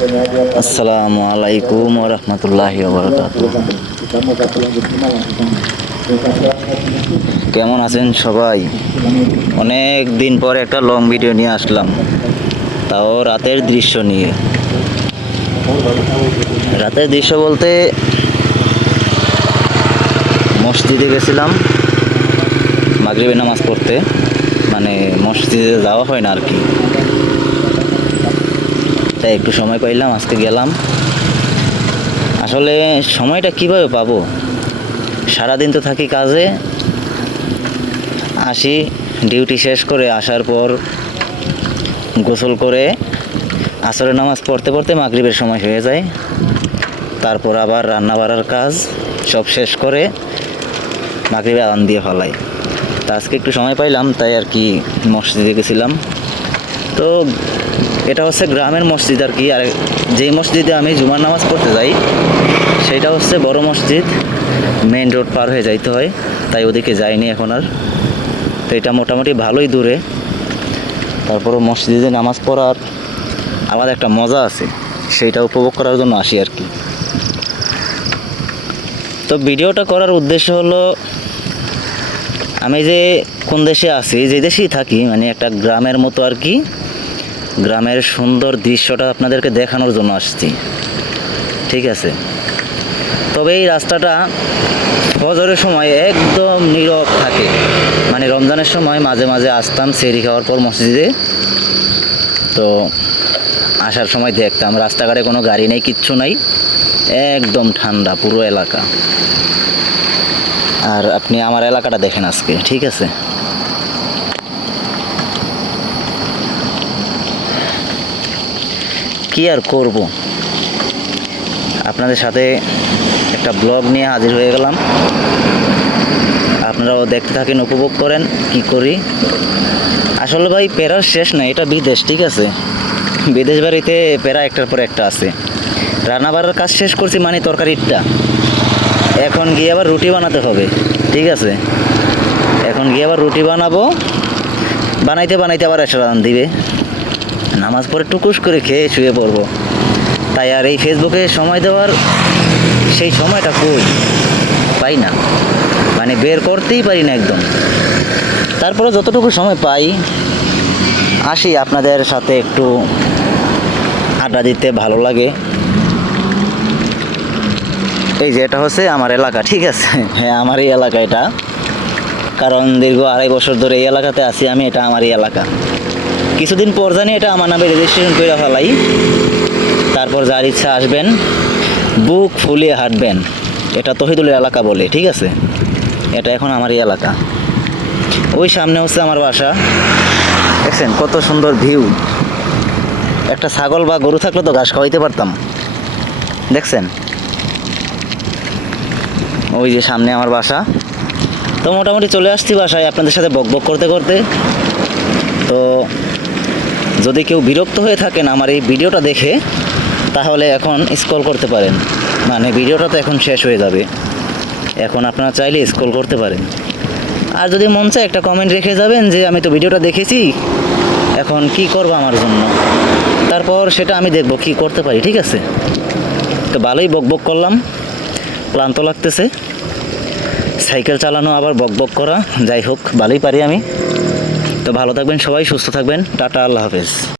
আসসালামু আলাইকুম রহমতুল্লাহ কেমন আছেন সবাই? অনেক দিন পরে একটা লং ভিডিও নিয়ে আসলাম। তাও রাতের দৃশ্য নিয়ে। রাতের দৃশ্য বলতে মসজিদে গেছিলাম, মাগরিবের নামাজ পড়তে। মানে মসজিদে যাওয়া হয় না আর কি। তাই একটু সময় পাইলাম, আজকে গেলাম। আসলে সময়টা কীভাবে পাবো? সারাদিন তো থাকি কাজে। আসি, ডিউটি শেষ করে আসার পর গোসল করে আসরের নামাজ পড়তে পড়তে মাগরিবের সময় হয়ে যায়। তারপর আবার রান্না বাড়ার কাজ সব শেষ করে মাগরিবে আদান দিয়ে ফেলাই। তা আজকে একটু সময় পাইলাম, তাই আর কি মসজিদে গেছিলাম। তো এটা হচ্ছে গ্রামের মসজিদ আর কি, আর যেই মসজিদে আমি জুমার নামাজ পড়তে যাই সেটা হচ্ছে বড় মসজিদ মেইন রোড পার হয়ে যাইতে হয়, তাই ওদিকে যাইনি এখন আর। তো এটা মোটামুটি ভালোই দূরে। তারপরও মসজিদে নামাজ পড়ার আলাদা একটা মজা আছে, সেইটা উপভোগ করার জন্য আসি আর কি। তো ভিডিওটা করার উদ্দেশ্য হলো, আমি যে কোন দেশে আছি, যে দেশেই থাকি মানে একটা গ্রামের মতো আর কি গ্রামের সুন্দর দৃশ্যটা আপনাদেরকে দেখানোর জন্য আসছি। ঠিক আছে? তবে এই রাস্তাটা ফজরের সময় একদম নীরব থাকে। মানে রমজানের সময় মাঝে মাঝে আসতাম সেরি খাওয়ার পর মসজিদে তো আসার সময় দেখতাম রাস্তাঘাটে কোনো গাড়ি নেই, কিচ্ছু নাই। একদম ঠান্ডা, পুরো এলাকা। আর আপনি আমার এলাকাটা দেখেন আজকে, ঠিক আছে? কি আর করব? আপনাদের সাথে একটা ব্লগ নিয়ে হাজির হয়ে গেলাম। আপনারাও দেখতে থাকেন, উপভোগ করেন, কি করি। আসলে ভাই, পেরার শেষ না এটা বিদেশ, ঠিক আছে? বিদেশ বাড়িতে পেরা একটার পর একটা আছে। রান্না বাড়ার কাজ শেষ করছি মানে তরকারিটা। এখন গিয়ে আবার রুটি বানাতে হবে, ঠিক আছে? এখন গিয়ে আবার রুটি বানাবো। বানাইতে বানাইতে আবার একটা রান দিবে। নামাজ পড়ে টুকুস করে খেয়ে শুয়ে পড়ব। তাই আর এই ফেসবুকে সময় দেওয়ার সেই সময়টা কই? পাই না। মানে বের করতেই পারি না একদম। তারপরে যতটুকু সময় পাই, আসি আপনাদের সাথে একটু আড্ডা দিতে ভালো লাগে। এই যে এটা হচ্ছে আমার এলাকা, ঠিক আছে? হ্যাঁ আমার এই এলাকা এটা। কারণ দীর্ঘ আড়াই বছর ধরে এই এলাকাতে আছি আমি, এটা আমারই এলাকা। কিছুদিন পর জানি এটা আমার নামে রেজিস্ট্রেশন করে ফেলাই। তারপর যার ইচ্ছা আসবেন, বুক ফুলিয়ে হাঁটবেন। এটা তহিদুলের এলাকা বলে, ঠিক আছে? এটা এখন আমারই এলাকা। ওই সামনে হচ্ছে আমার বাসা। দেখছেন কত সুন্দর ভিউ একটা ছাগল বা গরু থাকলে তো ঘাস খাওয়াইতে পারতাম। দেখছেন? ওই যে সামনে আমার বাসা। তো মোটামুটি চলে আসছি বাসায় আপনাদের সাথে বক বক করতে করতে। তো যদি কেউ বিরক্ত হয়ে থাকেন আমার এই ভিডিওটা দেখে, তাহলে এখন স্ক্রল করতে পারেন। মানে ভিডিওটা তো এখন শেষ হয়ে যাবে। এখন আপনারা চাইলে স্ক্রল করতে পারেন। আর যদি মন চায় একটা কমেন্ট রেখে যাবেন যে, আমি তো ভিডিওটা দেখেছি, এখন কি করব আমার জন্য? তারপর সেটা আমি দেখব, কি করতে পারি, ঠিক আছে? তো ভালোই বক বক করলাম। ক্লান্ত লাগতেছে। সাইকেল চালানো আবার বক বক করা, যাই হোক, ভালোই পারি আমি। তো ভালো থাকবেন সবাই সুস্থ থাকবেন। টাটা আল্লাহ হাফেজ।